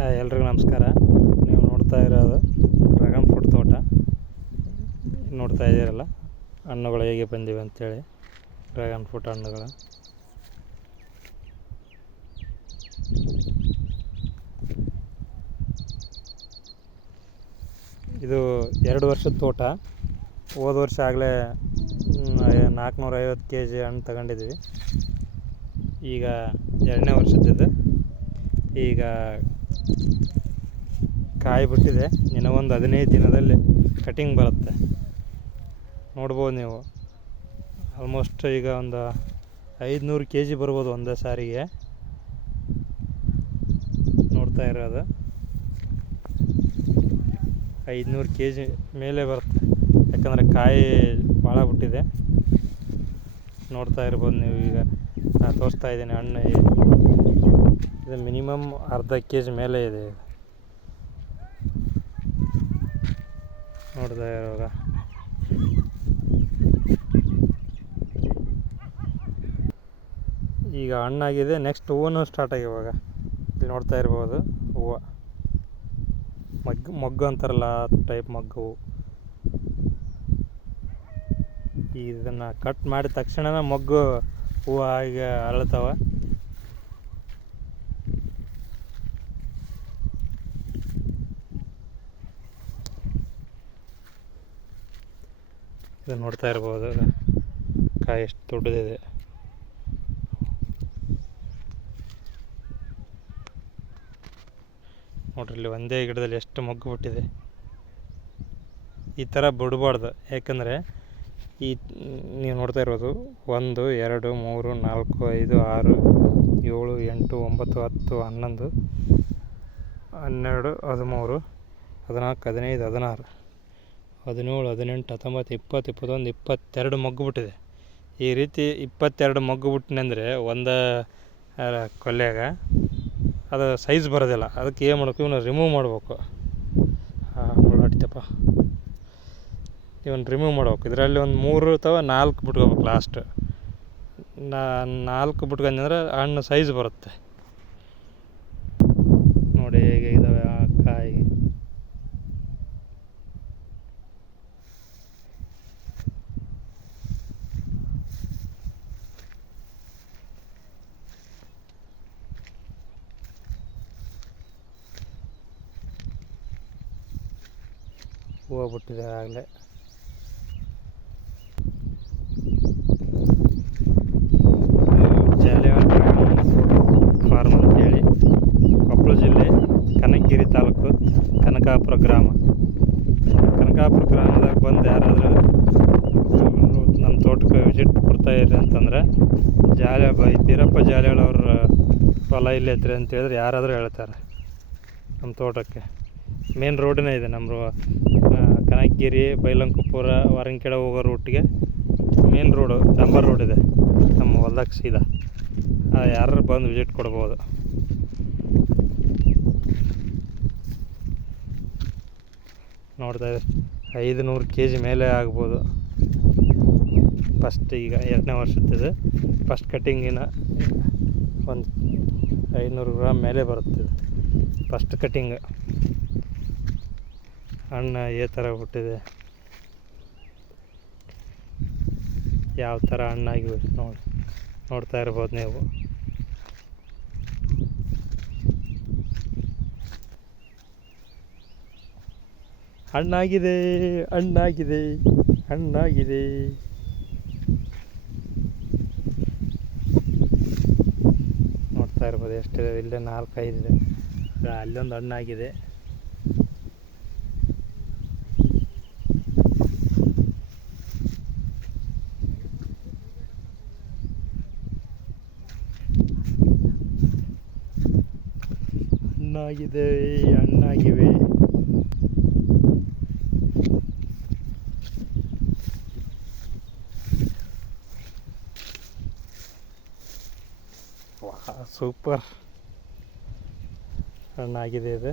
Hi ಎಲ್ರಿಗೂ ನಮಸ್ಕಾರ. ನೀವು ನೋಡ್ತಾ ಇರೋದು ಡ್ರ್ಯಾಗನ್ ಫ್ರೂಟ್ ತೋಟ. ನೋಡ್ತಾ ಇದ್ದೀರಲ್ಲ, ಹಣ್ಣುಗಳು ಹೇಗೆ ಬಂದಿವೆ ಅಂತೇಳಿ, ಡ್ರ್ಯಾಗನ್ ಫ್ರೂಟ್ ಹಣ್ಣುಗಳು. ಇದು ಎರಡು ವರ್ಷದ ತೋಟ. ಹೋದ ವರ್ಷ ಆಗಲೇ ನಾಲ್ಕುನೂರ ಐವತ್ತು ಕೆ ಜಿ ಹಣ್ಣು ತಗೊಂಡಿದ್ವಿ ಈಗ ಎರಡನೇ ವರ್ಷದ್ದಿದೆ ಈಗ ಕಾಯಿ ಬಿಟ್ಟಿದೆ ಇನ್ನು ಒಂದು ಹದಿನೈದು ದಿನದಲ್ಲಿ ಕಟಿಂಗ್ ಬರುತ್ತೆ. ನೋಡ್ಬೋದು ನೀವು. ಆಲ್ಮೋಸ್ಟ್ ಈಗ ಒಂದು ಐದುನೂರು ಕೆ ಜಿ ಬರ್ಬೋದು ಒಂದೇ ಸಾರಿಗೆ. ನೋಡ್ತಾ ಇರೋದು. ಐದುನೂರು ಕೆ ಜಿ ಮೇಲೆ ಬರುತ್ತೆ. ಯಾಕಂದರೆ ಕಾಯಿ ಭಾಳ ಬಿಟ್ಟಿದೆ. ನೋಡ್ತಾ ಇರ್ಬೋದು ನೀವು ಈಗ. ನಾನು ತೋರಿಸ್ತಾ ಇದ್ದೀನಿ ಹಣ್ಣು ಇದು ಮಿನಿಮಮ್ ಅರ್ಧ ಕೆ ಜಿ ಮೇಲೆ ಇದೆ. ನೋಡ್ತಾ ಇರುವಾಗ ಈಗ ಹಣ್ಣಾಗಿದೆ ನೆಕ್ಸ್ಟ್ ಹೂವು ಸ್ಟಾರ್ಟ್ ಆಗಿ ಇವಾಗ. ಇಲ್ಲಿ ನೋಡ್ತಾ ಇರ್ಬೋದು, ಹೂವು. ಮಗ್ಗು ಮೊಗ್ಗು ಅಂತಾರಲ್ಲ ಟೈಪ್ ಮಗ್ಗು. ಇದನ್ನು ಕಟ್ ಮಾಡಿದ ತಕ್ಷಣ ಮೊಗ್ಗು ಹೂವು ಆಗಿ ಅರಳ್ತಾವ. ಇದು ನೋಡ್ತಾ ಇರ್ಬೋದು. ಕಾಯಿ ಎಷ್ಟು ದೊಡ್ಡದಿದೆ. ನೋಡ್ರಿ, ಇಲ್ಲಿ ಒಂದೇ ಗಿಡದಲ್ಲಿ ಎಷ್ಟು ಮೊಗ್ಗು ಬಿಟ್ಟಿದೆ. ಈ ಥರ ಬಿಡಬಾರ್ದು. ಯಾಕಂದರೆ ಈ, ನೀವು ನೋಡ್ತಾ ಇರೋದು ಒಂದು, ಎರಡು, ಮೂರು, ನಾಲ್ಕು, ಐದು, ಆರು, ಏಳು, ಎಂಟು, ಒಂಬತ್ತು, ಹತ್ತು, ಹನ್ನೊಂದು, ಹನ್ನೆರಡು, ಹದಿಮೂರು, ಹದಿನಾಲ್ಕು, ಹದಿನೈದು, ಹದಿನಾರು. ಹದಿನೇಳು, ಹದಿನೆಂಟು, ಹತ್ತೊಂಬತ್ತು, ಇಪ್ಪತ್ತು, ಇಪ್ಪತ್ತೊಂದು, ಇಪ್ಪತ್ತೆರಡು ಮಗ್ಗು ಬಿಟ್ಟಿದೆ. ಈ ರೀತಿ ಇಪ್ಪತ್ತೆರಡು ಮಗ್ಗು ಬಿಟ್ಟಿನಂದರೆ ಒಂದು ಕೊಲ್ಯಾಗ ಅದು ಸೈಜ್ ಬರೋದಿಲ್ಲ. ಅದಕ್ಕೆ ಏನು ಮಾಡಬೇಕು? ಇವನ್ನ ರಿಮೂವ್ ಮಾಡಬೇಕು. ಹೊಡಿತಪ್ಪ ಇವನ್ನ ರಿಮೂವ್ ಮಾಡ್ಬೇಕು. ಇದರಲ್ಲಿ ಒಂದು ಮೂರು ಅಥವಾ ನಾಲ್ಕು ಬಿಟ್ಕೋಬೇಕು ಲಾಸ್ಟ್ ನಾಲ್ಕು ಬಿಟ್ಕೊಂಡ್ರೆ ಹಣ್ಣು ಸೈಜ್ ಬರುತ್ತೆ. ನೋಡಿ ಹೇಗೆ ಹೂವು ಬಿಟ್ಟಿದೆ ಆಗಲೇ. ಫಾರ್ಮ್ ಅಂತೇಳಿ ಕೊಪ್ಪಳ ಜಿಲ್ಲೆ, ಕನಕಗಿರಿ ತಾಲೂಕು, ಕನಕಾಪುರ ಗ್ರಾಮ. ಕನಕಾಪುರ ಗ್ರಾಮದಾಗ ಬಂದು ಯಾರಾದರೂ ನಮ್ಮ ತೋಟಕ್ಕೆ ವಿಸಿಟ್ ಕೊಡ್ತಾ ಇರಿ ಅಂತಂದ್ರೆ, ಜಾಲಿ ಬೀರಪ್ಪ ಜಾಲಿಯಾಳವ್ರ ಹೊಲ ಇಲ್ಲಿ ಅಂತೇಳಿದ್ರೆ ಯಾರಾದರೂ ಹೇಳ್ತಾರೆ, ನಮ್ಮ ತೋಟಕ್ಕೆ. ಮೇನ್ ರೋಡನೇ ಇದೆ ನಮ್ಮ ಕನಕಗಿರಿ, ಬೈಲಂಕಪುರ ವಾರಂಕೆಡ ಹೋಗೋ ರೂಟ್ಗೆ ಮೇನ್ ರೋಡು ಡಂಬರ್ ರೋಡ್ ಇದೆ. ನಮ್ಮ ಹೊಲ್ದಾಗ ಸೀದಾ. ಯಾರು ಬಂದು ವಿಸಿಟ್ ಕೊಡ್ಬೋದು. ನೋಡ್ತಾ ಐದು ನೂರು ಕೆ ಜಿ ಮೇಲೆ ಆಗ್ಬೋದು. ಫಸ್ಟ್ ಈಗ ಎರಡನೇ ವರ್ಷದ್ದು ಫಸ್ಟ್ ಕಟ್ಟಿಂಗಿನ ಒಂದು ಐನೂರು ಗ್ರಾಮ್ ಮೇಲೆ ಬರುತ್ತೆ ಫಸ್ಟ್ ಕಟ್ಟಿಂಗ್ ಹಣ್ಣು ಏ ಥರ ಹುಟ್ಟಿದೆ. ಯಾವ ಥರ ಹಣ್ಣಾಗಿವೆ ನೋಡಿ. ನೋಡ್ತಾ ಇರ್ಬೋದು ನೀವು. ಹಣ್ಣಾಗಿದೆ ಹಣ್ಣಾಗಿದೆ ಹಣ್ಣಾಗಿದೆ ನೋಡ್ತಾ ಇರ್ಬೋದು ಎಷ್ಟಿದೆ, ಇಲ್ಲೇ ನಾಲ್ಕೈದು ಇದೆ. ಅಲ್ಲೊಂದು ಹಣ್ಣಾಗಿದೆ ಹಣ್ಣಾಗಿದೆ ಹಣ್ಣಾಗಿವೆ. ಸೂಪರ್. ಹಣ್ಣಾಗಿದೆ ಇದು.